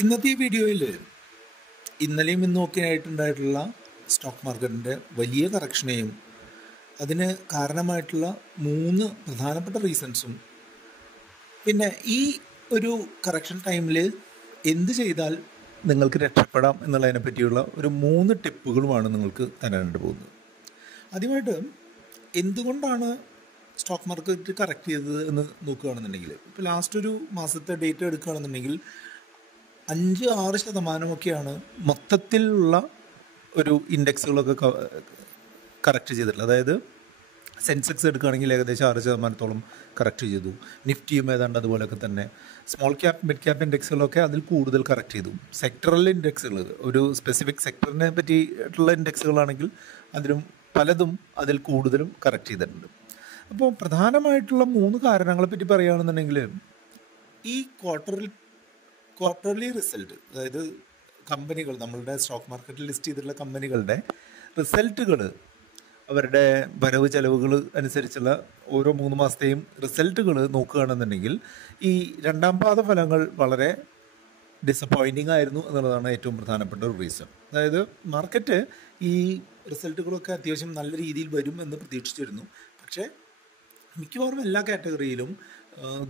ഇന്നത്തെ ഈ വീഡിയോയിൽ ഇന്നലെയും ഇന്നുമൊക്കെ ആയിട്ടുണ്ടായിട്ടുള്ള സ്റ്റോക്ക് മാർക്കറ്റിൻ്റെ വലിയ കറക്ഷനെയും അതിന് കാരണമായിട്ടുള്ള 3 പ്രധാനപ്പെട്ട റീസൺസും പിന്നെ ഈ ഒരു കറക്ഷൻ ടൈമിൽ എന്ത് ചെയ്താൽ നിങ്ങൾക്ക് രക്ഷപ്പെടാം എന്നുള്ളതിനെ പറ്റിയുള്ള ഒരു 3 ടിപ്പുകളുമാണ് നിങ്ങൾക്ക് തരാനായിട്ട് പോകുന്നത്. ആദ്യമായിട്ട് എന്തുകൊണ്ടാണ് സ്റ്റോക്ക് മാർക്കറ്റ് കറക്റ്റ് ചെയ്തത് എന്ന് നോക്കുകയാണെന്നുണ്ടെങ്കിൽ, ഇപ്പോൾ ലാസ്റ്റ് ഒരു മാസത്തെ ഡേറ്റ എടുക്കുകയാണെന്നുണ്ടെങ്കിൽ 5-6% മൊത്തത്തിലുള്ള ഒരു ഇൻഡെക്സുകളൊക്കെ കറക്റ്റ് ചെയ്തിട്ടുള്ളത്. അതായത് സെൻസെക്സ് എടുക്കുകയാണെങ്കിൽ ഏകദേശം 6% കറക്റ്റ് ചെയ്തു. നിഫ്റ്റിയും ഏതാണ്ട് അതുപോലെയൊക്കെ തന്നെ. സ്മോൾ ക്യാപ്പ് മിഡ് ക്യാപ്പ് ഇൻഡെക്സുകളൊക്കെ അതിൽ കൂടുതൽ കറക്റ്റ് ചെയ്തു. സെക്ടറൽ ഇൻഡെക്സുകൾ, ഒരു സ്പെസിഫിക് സെക്ടറിനെ പറ്റിയിട്ടുള്ള ഇൻഡെക്സുകളാണെങ്കിൽ അതിലും പലതും അതിൽ കൂടുതലും കറക്റ്റ് ചെയ്തിട്ടുണ്ട്. അപ്പോൾ പ്രധാനമായിട്ടുള്ള 3 കാരണങ്ങളെ പറ്റി പറയുകയാണെന്നുണ്ടെങ്കിൽ, ഈ ക്വാർട്ടർലി റിസൾട്ട്, അതായത് കമ്പനികൾ, നമ്മളുടെ സ്റ്റോക്ക് മാർക്കറ്റിൽ ലിസ്റ്റ് ചെയ്തിട്ടുള്ള കമ്പനികളുടെ റിസൾട്ടുകൾ, അവരുടെ വരവ് ചെലവുകൾ അനുസരിച്ചുള്ള ഓരോ 3 മാസത്തെയും റിസൾട്ടുകൾ നോക്കുകയാണെന്നുണ്ടെങ്കിൽ ഈ രണ്ടാം പാദ ഫലങ്ങൾ വളരെ ഡിസപ്പോയിൻറ്റിംഗ് ആയിരുന്നു എന്നുള്ളതാണ് ഏറ്റവും പ്രധാനപ്പെട്ട ഒരു റീസൺ. അതായത് മാർക്കറ്റ് ഈ റിസൾട്ടുകളൊക്കെ അത്യാവശ്യം നല്ല രീതിയിൽ വരും എന്ന് പ്രതീക്ഷിച്ചിരുന്നു. പക്ഷേ മിക്കവാറും എല്ലാ കാറ്റഗറിയിലും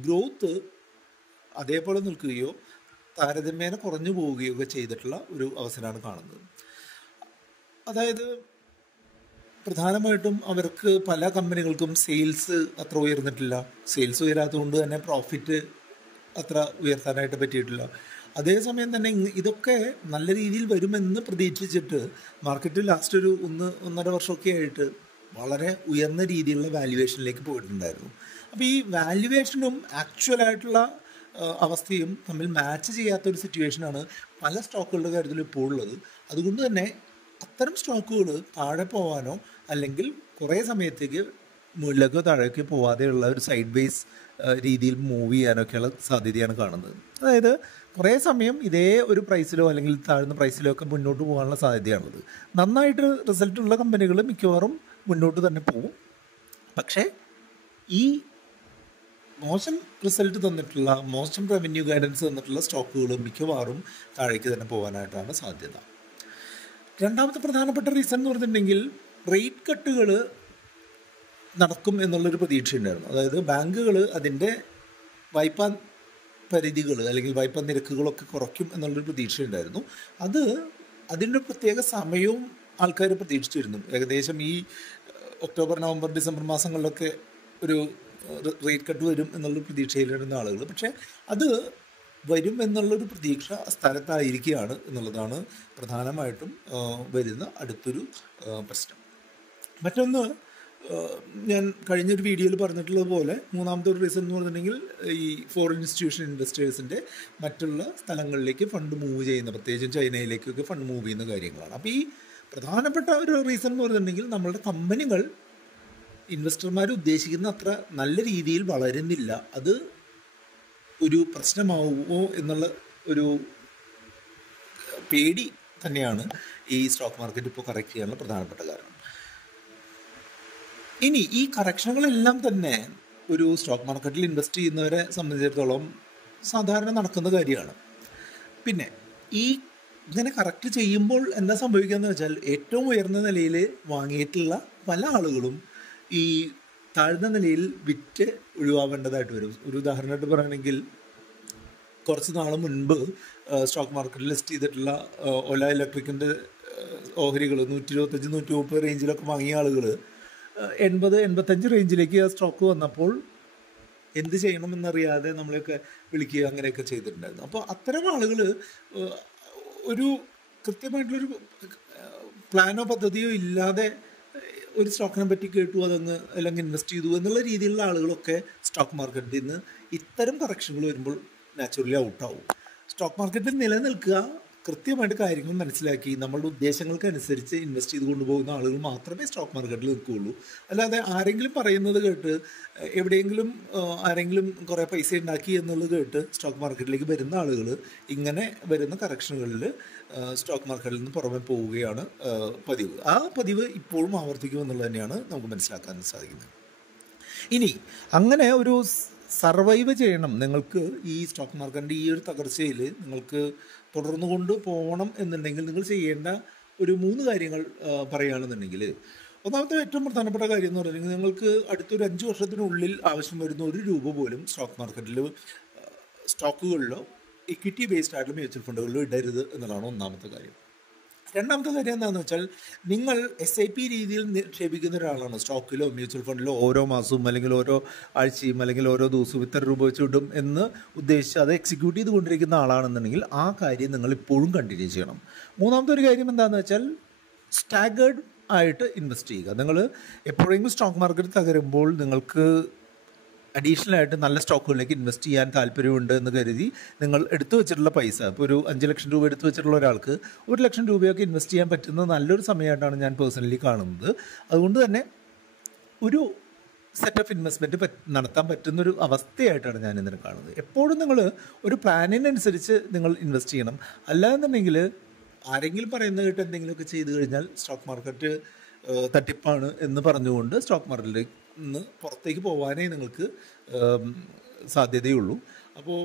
ഗ്രോത്ത് അതേപോലെ നിൽക്കുകയോ താരതമ്യേന കുറഞ്ഞു പോവുകയോ ഒക്കെ ചെയ്തിട്ടുള്ള ഒരു അവസരമാണ് കാണുന്നത്. അതായത് പ്രധാനമായിട്ടും അവർക്ക് പല കമ്പനികൾക്കും സെയിൽസ് അത്ര ഉയർന്നിട്ടില്ല. സെയിൽസ് ഉയരാത്തതുകൊണ്ട് തന്നെ പ്രോഫിറ്റ് അത്ര ഉയർത്താനായിട്ട് പറ്റിയിട്ടില്ല. അതേസമയം തന്നെ ഇതൊക്കെ നല്ല രീതിയിൽ വരുമെന്ന് പ്രതീക്ഷിച്ചിട്ട് മാർക്കറ്റ് ലാസ്റ്റ് ഒരു 1.5 വർഷമൊക്കെ ആയിട്ട് വളരെ ഉയർന്ന രീതിയിലുള്ള വാല്യുവേഷനിലേക്ക് പോയിട്ടുണ്ടായിരുന്നു. അപ്പോൾ ഈ വാല്യുവേഷനും ആക്ച്വലായിട്ടുള്ള അവസ്ഥയും തമ്മിൽ മാച്ച് ചെയ്യാത്തൊരു സിറ്റുവേഷനാണ് പല സ്റ്റോക്കുകളുടെ കാര്യത്തിൽ ഇപ്പോൾ ഉള്ളത്. അതുകൊണ്ട് തന്നെ അത്തരം സ്റ്റോക്കുകൾ താഴെ പോകാനോ അല്ലെങ്കിൽ കുറേ സമയത്തേക്ക് മുകളിലേക്കോ താഴേക്കോ പോവാതെയുള്ള ഒരു സൈഡ് വേസ് രീതിയിൽ മൂവ് ചെയ്യാനൊക്കെയുള്ള സാധ്യതയാണ് കാണുന്നത്. അതായത് കുറേ സമയം ഇതേ ഒരു പ്രൈസിലോ അല്ലെങ്കിൽ താഴ്ന്ന പ്രൈസിലോ ഒക്കെ മുന്നോട്ട് പോകാനുള്ള സാധ്യതയാണുള്ളത്. നന്നായിട്ട് റിസൾട്ടുള്ള കമ്പനികൾ മിക്കവാറും മുന്നോട്ട് തന്നെ പോകും. പക്ഷേ ഈ മോശം റിസൾട്ട് തന്നിട്ടുള്ള, മോശം റവന്യൂ ഗൈഡൻസ് തന്നിട്ടുള്ള സ്റ്റോക്കുകൾ മിക്കവാറും താഴേക്ക് തന്നെ പോകാനായിട്ടാണ് സാധ്യത. രണ്ടാമത്തെ പ്രധാനപ്പെട്ട റീസൺ എന്ന് പറഞ്ഞിട്ടുണ്ടെങ്കിൽ, റേറ്റ് കട്ടുകൾ നടക്കും എന്നുള്ളൊരു പ്രതീക്ഷയുണ്ടായിരുന്നു. അതായത് ബാങ്കുകൾ അതിൻ്റെ വായ്പാ പരിധികൾ അല്ലെങ്കിൽ വായ്പാ നിരക്കുകളൊക്കെ കുറയ്ക്കും എന്നുള്ളൊരു പ്രതീക്ഷയുണ്ടായിരുന്നു. അതിൻ്റെ പ്രത്യേക സമയവും ആൾക്കാർ പ്രതീക്ഷിച്ചിരുന്നു. ഏകദേശം ഈ ഒക്ടോബർ, നവംബർ, ഡിസംബർ മാസങ്ങളിലൊക്കെ ഒരു റേറ്റ് കട്ട് വരും എന്നുള്ളൊരു പ്രതീക്ഷയിലിരുന്ന ആളുകൾ. പക്ഷേ അത് വരും എന്നുള്ളൊരു പ്രതീക്ഷ സ്ഥലത്തായിരിക്കുകയാണ് എന്നുള്ളതാണ് പ്രധാനമായിട്ടും വരുന്ന അടുത്തൊരു പ്രശ്നം. മറ്റൊന്ന്, ഞാൻ കഴിഞ്ഞൊരു വീഡിയോയിൽ പറഞ്ഞിട്ടുള്ളത് പോലെ മൂന്നാമത്തെ ഒരു റീസൺ എന്ന് പറഞ്ഞിട്ടുണ്ടെങ്കിൽ, ഈ ഫോറിൻ ഇൻസ്റ്റിറ്റ്യൂഷൻ ഇൻവെസ്റ്റേഴ്സിൻ്റെ മറ്റുള്ള സ്ഥലങ്ങളിലേക്ക് ഫണ്ട് മൂവ് ചെയ്യുന്ന, പ്രത്യേകിച്ചും ചൈനയിലേക്കൊക്കെ ഫണ്ട് മൂവ് ചെയ്യുന്ന കാര്യങ്ങളാണ്. അപ്പോൾ ഈ പ്രധാനപ്പെട്ട ഒരു റീസൺ എന്ന് പറഞ്ഞിട്ടുണ്ടെങ്കിൽ, നമ്മളുടെ കമ്പനികൾ ഇൻവെസ്റ്റർമാർ ഉദ്ദേശിക്കുന്ന അത്ര നല്ല രീതിയിൽ വളരുന്നില്ല. അത് ഒരു പ്രശ്നമാവുമോ എന്നുള്ള ഒരു പേടി തന്നെയാണ് ഈ സ്റ്റോക്ക് മാർക്കറ്റ് ഇപ്പോൾ കറക്റ്റ് ചെയ്യാനുള്ള പ്രധാനപ്പെട്ട കാരണം. ഇനി ഈ കറക്ഷനുകളെല്ലാം തന്നെ ഒരു സ്റ്റോക്ക് മാർക്കറ്റിൽ ഇൻവെസ്റ്റ് ചെയ്യുന്നവരെ സംബന്ധിച്ചിടത്തോളം സാധാരണ നടക്കുന്ന കാര്യമാണ്. പിന്നെ ഈ ഇങ്ങനെ കറക്റ്റ് ചെയ്യുമ്പോൾ എന്താ സംഭവിക്കുകയെന്ന് വെച്ചാൽ, ഏറ്റവും ഉയർന്ന നിലയിൽ വാങ്ങിയിട്ടുള്ള പല ആളുകളും ഈ താഴ്ന്ന നിലയിൽ വിറ്റ് ഒഴിവാവേണ്ടതായിട്ട് വരും. ഒരു ഉദാഹരണമായിട്ട് പറയുകയാണെങ്കിൽ, കുറച്ച് നാൾ മുൻപ് സ്റ്റോക്ക് മാർക്കറ്റിൽ ലിസ്റ്റ് ചെയ്തിട്ടുള്ള ഓല ഇലക്ട്രിക്കിൻ്റെ ഓഹരികൾ 125-130 റേഞ്ചിലൊക്കെ വാങ്ങിയ ആളുകൾ 80-85 റേഞ്ചിലേക്ക് ആ സ്റ്റോക്ക് വന്നപ്പോൾ എന്ത് ചെയ്യണമെന്നറിയാതെ നമ്മളെയൊക്കെ വിളിക്കുക, അങ്ങനെയൊക്കെ ചെയ്തിട്ടുണ്ടായിരുന്നു. അപ്പോൾ അത്തരം ആളുകൾ ഒരു കൃത്യമായിട്ടുള്ളൊരു പ്ലാനോ പദ്ധതിയോ ഇല്ലാതെ ഒരു സ്റ്റോക്കിനെ പറ്റി കേട്ടു, അതങ്ങ് അല്ലെങ്കിൽ ഇൻവെസ്റ്റ് ചെയ്തു എന്നുള്ള രീതിയിലുള്ള ആളുകളൊക്കെ സ്റ്റോക്ക് മാർക്കറ്റിൽ നിന്ന് ഇത്തരം കറക്ഷനുകൾ വരുമ്പോൾ നാച്ചുറലി ഔട്ടാവും. സ്റ്റോക്ക് മാർക്കറ്റിൽ നിലനിൽക്കുക, കൃത്യമായിട്ട് കാര്യങ്ങൾ മനസ്സിലാക്കി നമ്മളുടെ ഉദ്ദേശങ്ങൾക്ക് അനുസരിച്ച് ഇൻവെസ്റ്റ് ചെയ്ത് കൊണ്ടുപോകുന്ന ആളുകൾ മാത്രമേ സ്റ്റോക്ക് മാർക്കറ്റിൽ നിൽക്കുകയുള്ളൂ. അല്ലാതെ ആരെങ്കിലും പറയുന്നത് കേട്ട്, എവിടെയെങ്കിലും ആരെങ്കിലും കുറേ പൈസ ഉണ്ടാക്കി എന്നുള്ളത് കേട്ട് സ്റ്റോക്ക് മാർക്കറ്റിലേക്ക് വരുന്ന ആളുകൾ ഇങ്ങനെ വരുന്ന കറക്ഷനുകളിൽ സ്റ്റോക്ക് മാർക്കറ്റിൽ നിന്ന് പുറമെ പോവുകയാണ് പതിവ്. ആ പതിവ് ഇപ്പോഴും ആവർത്തിക്കുമെന്നുള്ളത് തന്നെയാണ് നമുക്ക് മനസ്സിലാക്കാൻ സാധിക്കുന്നത്. ഇനി അങ്ങനെ ഒരു സർവൈവ് ചെയ്യണം. നിങ്ങൾക്ക് ഈ സ്റ്റോക്ക് മാർക്കറ്റിൻ്റെ ഈ ഒരു തകർച്ചയിൽ നിങ്ങൾക്ക് തുടർന്നു കൊണ്ട് പോകണം എന്നുണ്ടെങ്കിൽ നിങ്ങൾ ചെയ്യേണ്ട ഒരു 3 കാര്യങ്ങൾ പറയുകയാണെന്നുണ്ടെങ്കിൽ, ഒന്നാമത്തെ ഏറ്റവും പ്രധാനപ്പെട്ട കാര്യം എന്ന് പറഞ്ഞിട്ടുണ്ടെങ്കിൽ നിങ്ങൾക്ക് അടുത്തൊരു 5 വർഷത്തിനുള്ളിൽ ആവശ്യം വരുന്ന ₹1 പോലും സ്റ്റോക്ക് മാർക്കറ്റിലോ സ്റ്റോക്കുകളിലോ ഇക്വിറ്റി ബേസ്ഡ് ആയിട്ടുള്ള മ്യൂച്വൽ ഫണ്ടുകളിലോ ഇടരുത് എന്നുള്ളതാണ് ഒന്നാമത്തെ കാര്യം. രണ്ടാമത്തെ കാര്യം എന്താണെന്ന് വെച്ചാൽ, നിങ്ങൾ SIP രീതിയിൽ നിക്ഷേപിക്കുന്ന ഒരാളാണ്. സ്റ്റോക്കിലോ മ്യൂച്വൽ ഫണ്ടിലോ ഓരോ മാസവും അല്ലെങ്കിൽ ഓരോ ആഴ്ചയും അല്ലെങ്കിൽ ഓരോ ദിവസവും ഇത്ര രൂപ വെച്ച് ഇടും എന്ന് ഉദ്ദേശിച്ച് അത് എക്സിക്യൂട്ട് ചെയ്തുകൊണ്ടിരിക്കുന്ന ആളാണെന്നുണ്ടെങ്കിൽ ആ കാര്യം നിങ്ങൾ ഇപ്പോഴും കണ്ടിന്യൂ ചെയ്യണം. മൂന്നാമത്തെ ഒരു കാര്യം എന്താണെന്ന് വെച്ചാൽ, സ്റ്റാഗേർഡ് ആയിട്ട് ഇൻവെസ്റ്റ് ചെയ്യുക. നിങ്ങൾ എപ്പോഴെങ്കിലും സ്റ്റോക്ക് മാർക്കറ്റ് തകരുമ്പോൾ നിങ്ങൾക്ക് അഡീഷണൽ ആയിട്ട് നല്ല സ്റ്റോക്കുകളിലേക്ക് ഇൻവെസ്റ്റ് ചെയ്യാൻ താല്പര്യമുണ്ട് എന്ന് കരുതി നിങ്ങൾ എടുത്തു വെച്ചിട്ടുള്ള പൈസ, ഇപ്പോൾ ഒരു 5 ലക്ഷം രൂപ എടുത്തു വെച്ചിട്ടുള്ള ഒരാൾക്ക് 1 ലക്ഷം രൂപയൊക്കെ ഇൻവെസ്റ്റ് ചെയ്യാൻ പറ്റുന്ന നല്ലൊരു സമയമായിട്ടാണ് ഞാൻ പേഴ്സണലി കാണുന്നത്. അതുകൊണ്ട് തന്നെ ഒരു സെറ്റ് ഓഫ് ഇൻവെസ്റ്റ്മെൻറ്റ് നടത്താൻ പറ്റുന്നൊരു അവസ്ഥയായിട്ടാണ് ഞാൻ ഇതിനെ കാണുന്നത്. എപ്പോഴും നിങ്ങൾ ഒരു പ്ലാനിനനുസരിച്ച് നിങ്ങൾ ഇൻവെസ്റ്റ് ചെയ്യണം. അല്ലാന്നുണ്ടെങ്കിൽ ആരെങ്കിലും പറയുന്നത് കേട്ട് എന്തെങ്കിലുമൊക്കെ ചെയ്തു കഴിഞ്ഞാൽ സ്റ്റോക്ക് മാർക്കറ്റ് തട്ടിപ്പാണ് എന്ന് പറഞ്ഞുകൊണ്ട് സ്റ്റോക്ക് മാർക്കറ്റിൽ നിന്ന് പുറത്തേക്ക് പോകാനേ നിങ്ങൾക്ക് സാധ്യതയുള്ളൂ. അപ്പോൾ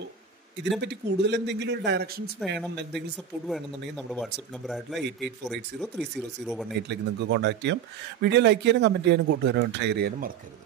ഇതിനെപ്പറ്റി കൂടുതൽ എന്തെങ്കിലും ഒരു ഡയറക്ഷൻസ് വേണം, എന്തെങ്കിലും സപ്പോർട്ട് വേണമെന്നുണ്ടെങ്കിൽ നമ്മുടെ വാട്സപ്പ് നമ്പറായിട്ടുള്ള 8848030018 നിങ്ങൾക്ക് കോൺടാക്ട് ചെയ്യാം. വീഡിയോ ലൈക്ക് ചെയ്യാനും കമൻറ്റ് ചെയ്യാനും കൂട്ടുകാരും ഷെയർ ചെയ്യാനും മറക്കരുത്.